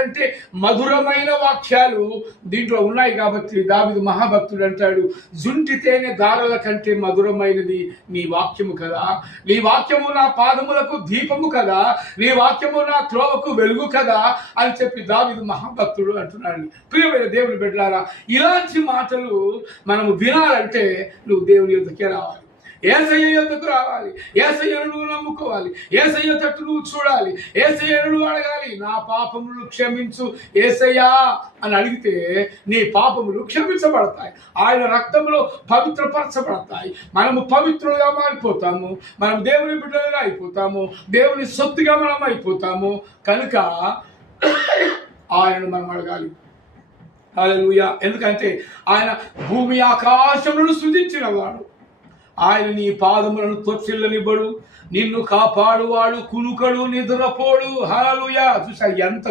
కంటే మధురమైన వాక్యాలు దీంట్లో ఉన్నాయి. కాబట్టి దావీదు మహాభక్తుడు అంటాడు, జుంటి తేనె దారుల కంటే మధురమైనది నీ వాక్యము కదా, నీ వాక్యము నా పాదములకు దీపము కదా, నీ వాక్యము నా త్రోవకు వెలుగు కదా అని చెప్పి దావీదు మహాభక్తుడు అంటున్నాడు. ప్రియమైన దేవుని బిడ్డలారా, ఇలాంటి మాటలు మనము వినాలంటే నువ్వు దేవుని యొద్దకే రావాలి, యేసయ్య యొద్దకు రావాలి, యేసయ్యను నువ్వు నమ్ముకోవాలి, యేసయ్య తట్టు నువ్వు చూడాలి, యేసయ్యను నువ్వు అడగాలి. నా పాపములు క్షమించు యేసయ్యా అని అడిగితే నీ పాపములు క్షమించబడతాయి, ఆయన రక్తంలో పవిత్రపరచబడతాయి. మనము పవిత్రులుగా మారిపోతాము, మనం దేవుని బిడ్డలుగా అయిపోతాము, దేవుని సొత్తుగా మనం అయిపోతాము. కనుక ఆయనను మనం అడగాలి. హల్లెలూయా. ఎందుకంటే ఆయన భూమి ఆకాశములను సృజించిన వాడు, ఆయన నీ పాదములను తొట్టిల్లనివ్వడు, నిన్ను కాపాడువాడు, కునుకడు, నిద్రపోడు. హల్లెలూయా. చూసా ఎంత